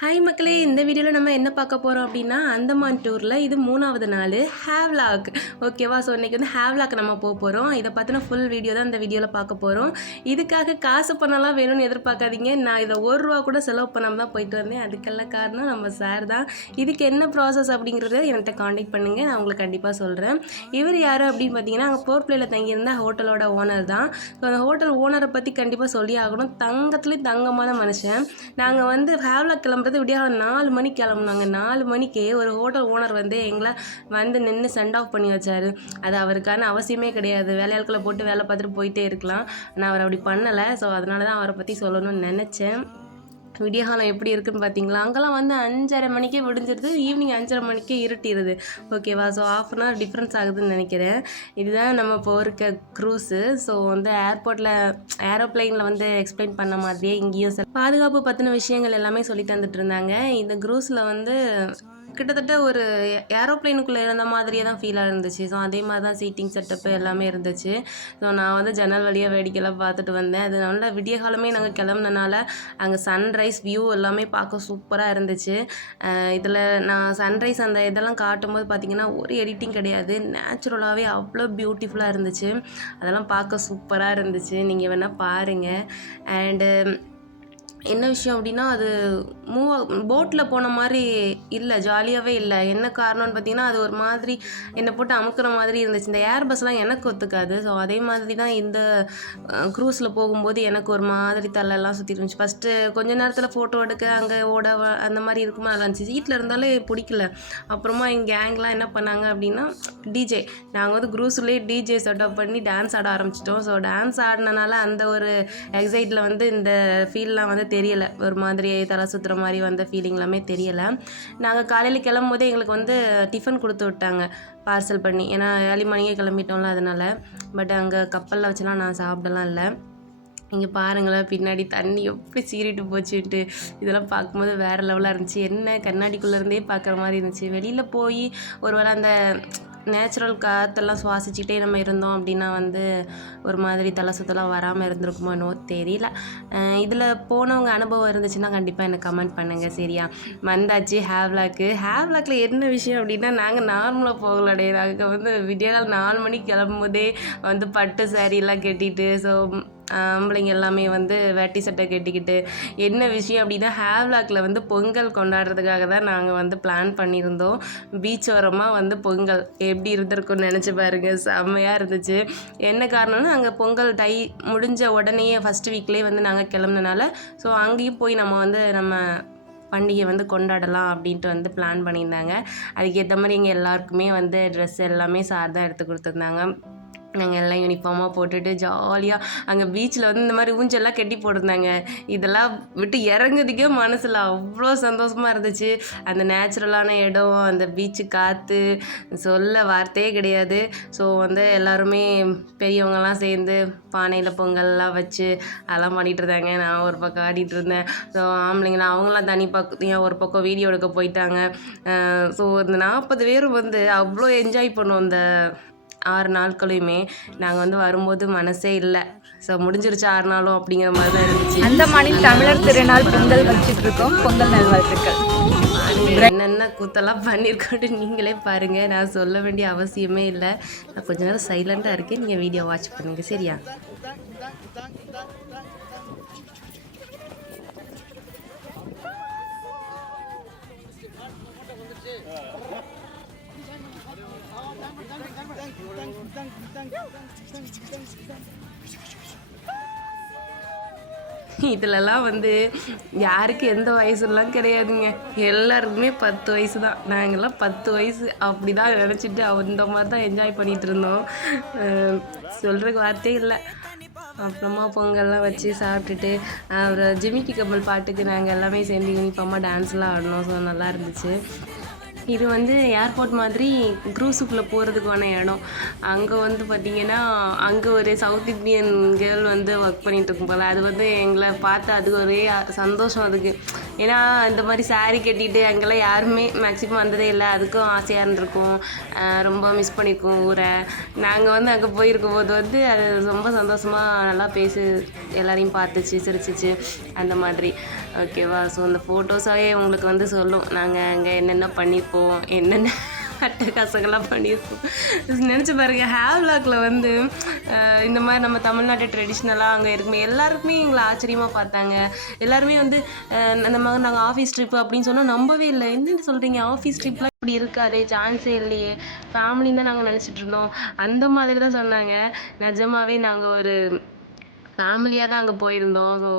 Hi மக்களே, இந்த வீடியோவில் நம்ம என்ன பார்க்க போகிறோம் அப்படின்னா அந்தமான் டூரில் இது 3வது நாள் ஹேவ்லாக். ஓகேவா? ஸோ இன்றைக்கி வந்து ஹேவ்லாக் நம்ம போக போகிறோம். இதை பற்றின ஃபுல் வீடியோ தான் இந்த வீடியோவில் பார்க்க போகிறோம். இதுக்காக காசு பணம்லாம் வேணும்னு எதிர்பார்க்காதீங்க. நான் இதை ரூபா கூட செலவு பண்ணாமல் தான் போயிட்டு வந்தேன். அதுக்கெல்லாம் காரணம் நம்ம சார் தான். இதுக்கு என்ன ப்ராசஸ் அப்படிங்கிறத என்கிட்ட காண்டாக்ட் பண்ணுங்கள், நான் உங்களுக்கு கண்டிப்பாக சொல்கிறேன். இவர் யார் அப்படின்னு பார்த்தீங்கன்னா அங்கே போர்ட் பிளேயில் தங்கியிருந்த ஹோட்டலோட ஓனர் தான். ஸோ அந்த ஹோட்டல் ஓனரை பற்றி கண்டிப்பாக சொல்லி ஆகணும். தங்கத்துலேயும் தங்கமான மனுஷன். நாங்கள் வந்து ஹேவ்லாக் கிளம்புறது விடியா 4 மணிக்கு கிளம்புனாங்க. 4 மணிக்கு ஒரு ஹோட்டல் ஓனர் வந்து எங்களை வந்து நின்று சென்ட் ஆஃப் பண்ணி வச்சார். அது அவருக்கான அவசியமே கிடையாது. வேலையாட்களை போட்டு வேலை பார்த்துட்டு போயிட்டே இருக்கலாம். நான் அவர் அப்படி பண்ணலை. ஸோ அதனால தான் அவரை பற்றி சொல்லணும்னு நினச்சேன். விடியகாலம் எப்படி இருக்குன்னு பார்த்தீங்களா? அங்கெல்லாம் வந்து 5:30 மணிக்கே விடிஞ்சிருது, ஈவினிங் 5:30 மணிக்கே இருட்டிடுது. ஓகேவா? ஸோ ½ அன் ஹவர் டிஃப்ரென்ஸ் ஆகுதுன்னு நினைக்கிறேன். இதுதான் நம்ம இப்போ இருக்க க்ரூஸு. ஸோ வந்து ஏரோப்ளைனில் வந்து எக்ஸ்பிளைன் பண்ண மாதிரியே இங்கேயும் பாதுகாப்பு பற்றின விஷயங்கள் எல்லாமே சொல்லி தந்துட்டு இருந்தாங்க. இந்த க்ரூஸில் வந்து கிட்டத்தட்ட ஒரு ஏரோப்ளைனுக்குள்ளே இருந்த மாதிரியே தான் ஃபீலாக இருந்துச்சு. ஸோ அதே மாதிரி தான் சீட்டிங் செட்டப்பு எல்லாமே இருந்துச்சு. ஸோ நான் வந்து ஜன்னல் வழியாக வேடிக்கைலாம் பார்த்துட்டு வந்தேன். அது நல்ல விடிய காலமே நாங்கள் கிளம்புனனால அங்கே சன்ரைஸ் வியூ எல்லாமே பார்க்க சூப்பராக இருந்துச்சு. இதில் நான் சன்ரைஸ் அந்த இதெல்லாம் காட்டும்போது பார்த்திங்கன்னா ஒரு எடிட்டிங் கிடையாது, நேச்சுரலாகவே அவ்வளோ பியூட்டிஃபுல்லாக இருந்துச்சு. அதெல்லாம் பார்க்க சூப்பராக இருந்துச்சு. நீங்கள் வேணால் பாருங்கள். அண்டு என்ன விஷயம் அப்படின்னா, அது போட்டில் போன மாதிரி இல்லை, ஜாலியாகவே இல்லை. என்ன காரணம்னு பார்த்தீங்கன்னா, அது ஒரு மாதிரி என்னை போட்டு அமுக்கிற மாதிரி இருந்துச்சு. இந்த ஏர் பஸ்லாம் எனக்கு ஒத்துக்காது. ஸோ அதே மாதிரி தான் இந்த க்ரூஸில் போகும்போது எனக்கு ஒரு மாதிரி தலையெல்லாம் சுற்றி இருந்துச்சு. ஃபஸ்ட்டு கொஞ்ச நேரத்தில் ஃபோட்டோ எடுக்க அங்கே ஓட அந்த மாதிரி இருக்குமா நல்லா இருந்துச்சு. சீட்டில் இருந்தாலே பிடிக்கல. அப்புறமா எங்கள் கேங்லாம் என்ன பண்ணாங்க அப்படின்னா டிஜே, நாங்கள் வந்து க்ரூஸ்லேயே டிஜே செட்டப் பண்ணி டான்ஸ் ஆட ஆரம்பிச்சிட்டோம். ஸோ டான்ஸ் ஆடினனால அந்த ஒரு எக்ஸைட்டில் வந்து இந்த ஃபீல்லாம் வந்து தெரியலை. ஒரு மாதிரி தலை சுற்றுற மாதிரி வந்த ஃபீலிங் எல்லாமே தெரியலை. நாங்கள் காலையில் கிளம்பும் போதே எங்களுக்கு வந்து டிஃபன் கொடுத்து விட்டாங்க பார்சல் பண்ணி. ஏன்னா ஏர்லி மார்னிங்கே கிளம்பிட்டோம்ல, அதனால். பட் அங்கே கப்பலில் வச்சுலாம் நான் சாப்பிடலாம் இல்லை. இங்கே பாருங்களேன், பின்னாடி தண்ணி எப்படி சீறிட்டு போச்சுட்டு இதெல்லாம் பார்க்கும்போது வேறு லெவலாக இருந்துச்சு. என்ன கண்ணாடிக்குள்ளேருந்தே பார்க்குற மாதிரி இருந்துச்சு. வெளியில் போய் ஒரு வேளை அந்த நேச்சுரல் காற்றெல்லாம் சுவாசிச்சுட்டே நம்ம இருந்தோம் அப்படின்னா வந்து ஒரு மாதிரி தலை சுத்தலாம் வராமல் இருந்திருக்குமோ என்னோ தெரியல. இதில் போனவங்க அனுபவம் இருந்துச்சுன்னா கண்டிப்பாக எனக்கு கமெண்ட் பண்ணுங்கள். சரியா? வந்தாச்சு ஹேவ்லாக்கில் என்ன விஷயம் அப்படின்னா, நாங்கள் நார்மலாக போகலடைய. நாங்கள் வந்து விடியகால் 4 மணிக்கு கிளம்பும்போதே வந்து பட்டு சாரீலாம் கட்டிட்டு, ஸோ ஆம்பளைங்க எல்லாமே வந்து வேட்டி சட்டை கட்டிக்கிட்டு, என்ன விஷயம் அப்படின்னா ஹேவ்லாக்கில் வந்து பொங்கல் கொண்டாடுறதுக்காக தான் நாங்கள் வந்து பிளான் பண்ணியிருந்தோம். பீச் ஓரமாக வந்து பொங்கல் எப்படி இருந்திருக்குன்னு நினச்சி பாருங்கள், செம்மையாக இருந்துச்சு. என்ன காரணம்னா அங்கே பொங்கல் முடிஞ்ச உடனேயே ஃபஸ்ட் வீக்லேயே வந்து நாங்கள் கிளம்புனனால, ஸோ அங்கேயும் போய் நம்ம பண்டிகை வந்து கொண்டாடலாம் அப்படின்ட்டு வந்து பிளான் பண்ணியிருந்தாங்க. அதுக்கேற்ற மாதிரி எங்கள் எல்லாருக்குமே வந்து ட்ரெஸ் எல்லாமே சார் தான் எடுத்து கொடுத்துருந்தாங்க. நாங்கள் எல்லாம் யூனிஃபார்மாக போட்டுட்டு ஜாலியாக அங்கே பீச்சில் வந்து இந்த மாதிரி ஊஞ்சல்லாம் கட்டி போட்டிருந்தாங்க. இதெல்லாம் விட்டு இறங்குறதுக்கே மனசில் அவ்வளோ சந்தோஷமாக இருந்துச்சு. அந்த நேச்சுரலான இடம், அந்த பீச்சு காற்று சொல்ல வார்த்தையே கிடையாது. ஸோ வந்து எல்லாருமே பெரியவங்கெல்லாம் சேர்ந்து பானையில் பொங்கல்லாம் வச்சு அதெல்லாம் பண்ணிகிட்டு இருந்தாங்க. நான் ஒரு பக்கம் ஆடிட்டு இருந்தேன். ஸோ ஆம்பளைங்களாம் அவங்களாம் தனி பக்கம் ஒரு பக்கம் வீடியோ எடுக்க போயிட்டாங்க. ஸோ இந்த 40 பேர் வந்து அவ்வளோ என்ஜாய் பண்ணோம். இந்த 6 நாட்களையுமே நாங்கள் வந்து வரும்போது மனசே இல்லை. ஸோ முடிஞ்சிருச்சு 6 நாளும் அப்படிங்கிற மாதிரி தான் இருந்துச்சு. அந்தமானில் தமிழர் திருநாள் பொங்கல் வச்சுட்டு இருக்கோம். பொங்கல் நல்வாழ்த்துக்கள். என்னென்ன கூத்தெல்லாம் பண்ணியிருக்கோட்டு நீங்களே பாருங்கள். நான் சொல்ல வேண்டிய அவசியமே இல்லை. நான் கொஞ்ச நேரம் சைலண்ட்டாக இருக்கேன், நீங்கள் வீடியோ வாட்ச் பண்ணுங்கள். சரியா? இதிலலாம் வந்து யாருக்கு எந்த வயசுலாம் கிடையாதுங்க. எல்லாருக்குமே 10 வயசு தான். நாங்கள்லாம் 10 வயசு அப்படி தான் நினச்சிட்டு அந்த மாதிரி தான் என்ஜாய் பண்ணிகிட்டு இருந்தோம். சொல்கிறதுக்கு வார்த்தையே இல்லை. அப்புறமா பொங்கல்லாம் வச்சு சாப்பிட்டுட்டு அப்புறம் ஜிமிக்கி கம்மல் பாட்டுக்கு நாங்கள் எல்லாமே சேர்ந்து யூனிஃபார்மாக டான்ஸ்லாம் ஆடினோம். ஸோ நல்லா இருந்துச்சு. இது வந்து ஏர்போர்ட் மாதிரி க்ரூஸுக்குள்ளே போகிறதுக்கான இடம். அங்கே வந்து பார்த்திங்கன்னா அங்கே ஒரு சவுத் இந்தியன் கேர்ள் வந்து ஒர்க் பண்ணிகிட்டு இருக்கும் போல். அது வந்து எங்களை பார்த்து அது ஒரே சந்தோஷம் அதுக்கு. ஏன்னா இந்த மாதிரி சாரீ கட்டிட்டு அங்கெல்லாம் யாருமே மேக்ஸிமம் வந்ததே இல்லை. அதுக்கும் ஆசையாக இருந்திருக்கும். ரொம்ப மிஸ் பண்ணியிருக்கோம் ஊரை. நாங்கள் வந்து அங்கே போயிருக்கும் போது வந்து அது ரொம்ப சந்தோஷமாக நல்லா எல்லாரையும் பார்த்துச்சு, சிரிச்சிச்சு. அந்த மாதிரி ஓகேவா. ஸோ அந்த ஃபோட்டோஸாவே உங்களுக்கு வந்து சொல்லும் நாங்கள் அங்கே என்னென்ன பண்ணியிருப்போம், என்னென்ன அட்டகாசங்கள்லாம் பண்ணியிருப்போம். நினச்சி பாருங்கள், ஹேவ்லாகில் வந்து இந்த மாதிரி நம்ம தமிழ்நாட்டு ட்ரெடிஷ்னலாக அங்கே இருக்குமே எல்லாருக்குமே எங்களை ஆச்சரியமாக பார்த்தாங்க. எல்லாருமே வந்து அந்த மாதிரி நாங்கள் ஆஃபீஸ் ட்ரிப்பு அப்படின்னு சொன்னால் நம்பவே இல்லை. என்னென்னு சொல்கிறீங்க, ஆஃபீஸ் ட்ரிப்லாம் இப்படி இருக்காதே, சான்ஸே இல்லையே, ஃபேமிலின்னு தான் நாங்கள் நினச்சிட்டு இருந்தோம். அந்த மாதிரி தான் சொன்னாங்க. நிஜமாவே நாங்கள் ஒரு ஃபேமிலியாக தான் அங்கே போயிருந்தோம். ஸோ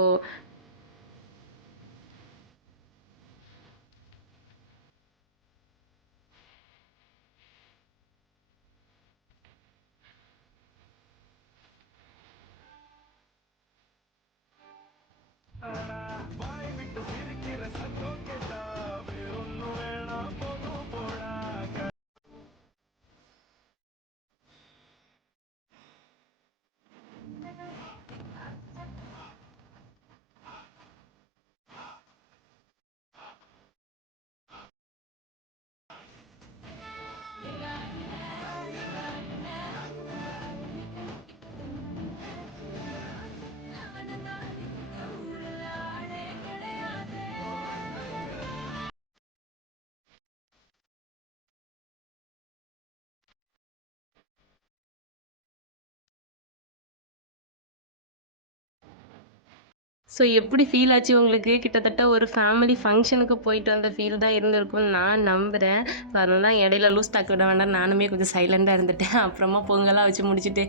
ஸோ எப்படி ஃபீல் ஆச்சு உங்களுக்கு? கிட்டத்தட்ட ஒரு ஃபேமிலி ஃபங்க்ஷனுக்கு போயிட்டு வந்த ஃபீல் தான் இருந்திருக்கும்னு நான் நம்புகிறேன். ஸோ அதனால தான் இடையில லூஸ் டாக் விட வேண்டாம், நானுமே கொஞ்சம் சைலண்டாக இருந்துட்டேன். அப்புறமா பொங்கலாக வச்சு முடிச்சுட்டு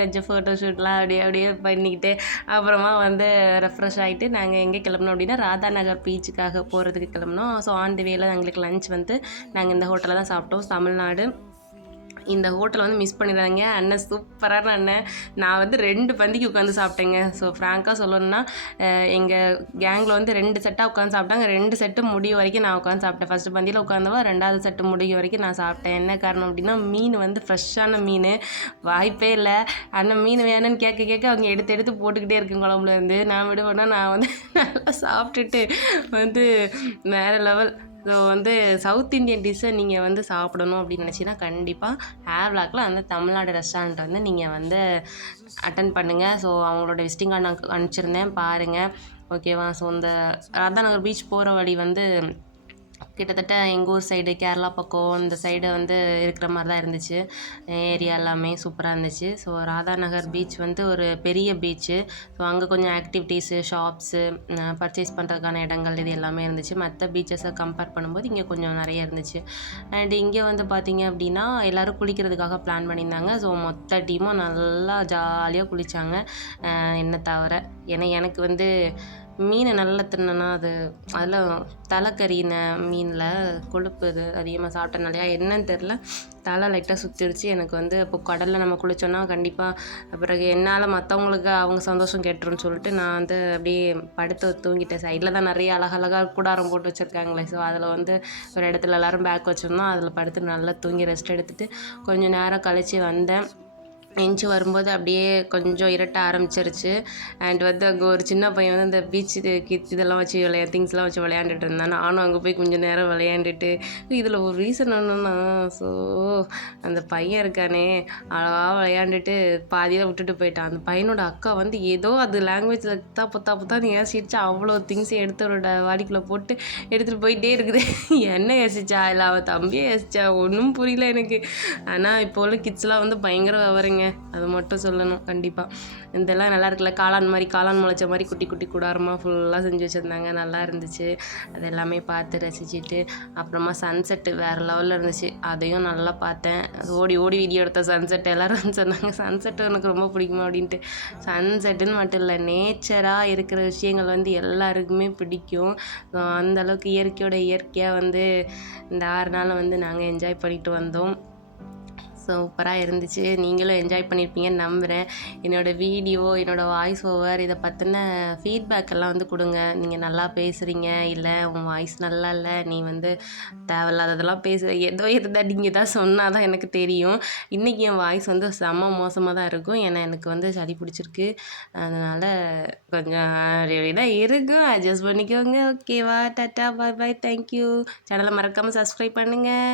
கொஞ்சம் ஃபோட்டோ ஷூட்லாம் அப்படியே அப்படியே பண்ணிக்கிட்டு அப்புறமா வந்து ரெஃப்ரெஷ் ஆகிட்டு நாங்கள் எங்கே கிளம்புனோம் அப்படின்னா ராதா நகர் பீச்சுக்காக போகிறதுக்கு கிளம்புனோம். ஸோ ஆன் தி வேல எங்களுக்கு லஞ்ச் வந்து நாங்கள் இந்த ஹோட்டலில் தான் சாப்பிட்டோம். தமிழ்நாடு இந்த ஹோட்டலை வந்து மிஸ் பண்ணிடுறாங்க. அண்ணன் சூப்பரான அண்ணன். நான் வந்து 2 பந்திக்கு உட்காந்து சாப்பிட்டேங்க. ஸோ ஃப்ராங்காக சொல்லணும்னா எங்கள் கேங்கில் வந்து 2 செட்டாக உட்காந்து சாப்பிட்டாங்க. 2 செட்டு முடிய வரைக்கும் நான் உட்காந்து சாப்பிட்டேன். ஃபஸ்ட்டு பந்தியில் உட்காந்தவா 2வது செட்டு முடிய வரைக்கும் நான் சாப்பிட்டேன். என்ன காரணம் அப்படின்னா மீன் வந்து ஃப்ரெஷ்ஷான மீன், வாய்ப்பே இல்லை. அண்ணன் மீன் வேணும்னு கேட்க கேட்க அவங்க எடுத்து எடுத்து போட்டுக்கிட்டே இருக்கேன் குழம்புலேருந்து. நான் விடுவேன்னா நான் வந்து நல்லா சாப்பிட்டுட்டு வந்து வேறு லெவல். ஸோ வந்து சவுத் இந்தியன் டிஷ்ஷை நீங்கள் வந்து சாப்பிடணும் அப்படின்னு நினச்சிங்கன்னா கண்டிப்பாக ஹேவ்லாகில் அந்த தமிழ்நாடு ரெஸ்டாரண்ட் வந்து நீங்கள் வந்து அட்டன் பண்ணுங்கள். ஸோ அவங்களோட விசிட்டிங் கார்டு நான் அனுப்பிச்சிருந்தேன், பாருங்கள். ஓகேவா. ஸோ இந்த ராதாநகர் பீச் போகிற வழி வந்து கிட்டத்தட்ட எங்கள் ஊர் சைடு கேரளா பக்கம் இந்த சைடு வந்து இருக்கிற மாதிரி தான் இருந்துச்சு. ஏரியா எல்லாமே சூப்பராக இருந்துச்சு. ஸோ ராதாநகர் பீச் வந்து ஒரு பெரிய பீச்சு. ஸோ அங்கே கொஞ்சம் ஆக்டிவிட்டீஸு, ஷாப்ஸு, பர்ச்சேஸ் பண்ணுறதுக்கான இடங்கள் இது எல்லாமே இருந்துச்சு. மற்ற பீச்சஸை கம்பேர் பண்ணும்போது இங்கே கொஞ்சம் நிறைய இருந்துச்சு. அண்ட் இங்கே வந்து பார்த்திங்க அப்படின்னா எல்லோரும் குளிக்கிறதுக்காக பிளான் பண்ணியிருந்தாங்க. ஸோ மொத்த டீமும் நல்லா ஜாலியாக குளித்தாங்க என்னை தவிர. ஏன்னா எனக்கு வந்து மீனை நல்லா தின்னனா அது அதில் தலைக்கறின மீனில் கொழுப்பு இது அதிகமாக சாப்பிட்டனாலையா என்னன்னு தெரில, தலை லைட்டாக சுற்றிடுச்சு எனக்கு வந்து. இப்போ கடலில் நம்ம குளித்தோன்னா கண்டிப்பாக பிறகு என்னால் மற்றவங்களுக்கு அவங்க சந்தோஷம் கெட்டுருன்னு சொல்லிட்டு நான் வந்து அப்படியே படுத்து தூங்கிட்டேன். சைடில் தான் நிறைய அழகழகாக கூடாரம் போட்டு வச்சுருக்காங்களே. ஸோ அதில் வந்து ஒரு இடத்துல எல்லோரும் பேக் வச்சுருந்தோம். அதில் படுத்து நல்லா தூங்கி ரெஸ்ட் எடுத்துகிட்டு கொஞ்சம் நேரம் கழித்து வந்தேன். எஞ்சி வரும்போது அப்படியே கொஞ்சம் இருட்ட ஆரம்பிச்சிருச்சு. அண்ட் வந்து அங்கே ஒரு சின்ன பையன் வந்து அந்த பீச் இதெல்லாம் வச்சு திங்ஸ்லாம் வச்சு விளையாண்டுட்டு இருந்தான். நானும் அங்கே போய் கொஞ்சம் நேரம் விளையாண்டுட்டு, இதில் ஒரு ரீசன் என்னன்னா, ஸோ அந்த பையன் இருக்கானே அழகாக விளையாண்டுட்டு பாதியில் விட்டுட்டு போயிட்டான். அந்த பையனோட அக்கா வந்து ஏதோ அது லாங்குவேஜில் புத்தா ஏசிடுச்சு. அவ்வளோ திங்ஸையும் எடுத்து அவரோட வாடிக்குள்ளே போட்டு எடுத்துகிட்டு போயிட்டே இருக்குது. என்ன ஏசிச்சா இல்லை அவன் தம்பியே ஏசிச்சா ஒன்றும் புரியல எனக்கு. ஆனால் இப்போ உள்ள கிட்ஸ்லாம் வந்து பயங்கர விவரங்க, அது மட்டும் சொல்லணும். கண்டிப்பாக இதெல்லாம் நல்லா இருக்குல்ல, காளான் முளைச்ச மாதிரி குட்டி குட்டி கூடாரமாக ஃபுல்லாக செஞ்சு வச்சுருந்தாங்க. நல்லா இருந்துச்சு. அது எல்லாமே பார்த்து ரசிச்சுட்டு அப்புறமா சன்செட்டு வேறு லெவலில் இருந்துச்சு. அதையும் நல்லா பார்த்தேன். ஓடி ஓடி வீடியோ எடுத்த சன்செட். எல்லோரும் சொன்னாங்க சன்செட்டு எனக்கு ரொம்ப பிடிக்குமா அப்படின்ட்டு. சன்செட்டுன்னு மட்டும் இல்லை, நேச்சராக இருக்கிற விஷயங்கள் வந்து எல்லாருக்குமே பிடிக்கும். அந்தளவுக்கு இயற்கையாக வந்து இந்த 6 நாள் வந்து நாங்கள் என்ஜாய் பண்ணிட்டு வந்தோம். சூப்பராக இருந்துச்சு. நீங்களும் என்ஜாய் பண்ணியிருப்பீங்கன்னு நம்புகிறேன். என்னோடய வீடியோ, என்னோடய வாய்ஸ் ஓவர் இதை பற்றின ஃபீட்பேக் எல்லாம் வந்து கொடுங்க. நீங்கள் நல்லா பேசுகிறீங்க, இல்லை உன் வாய்ஸ் நல்லா இல்லை, நீ வந்து தேவையில்லாததெல்லாம் பேசுகிற, ஏதோ இருந்தால் நீங்கள் தான் சொன்னால் தான் எனக்கு தெரியும். இன்றைக்கி என் வாய்ஸ் வந்து செம்ம மோசமாக தான் இருக்கும். ஏன்னா எனக்கு வந்து சளி பிடிச்சிருக்கு. அதனால் கொஞ்சம் அப்படி தான் இருக்கும். அட்ஜஸ்ட் பண்ணிக்கோங்க. ஓகேவா. டாட்டா, பாய் பாய், தேங்க்யூ. சேனலை மறக்காமல் சப்ஸ்கிரைப் பண்ணுங்கள்.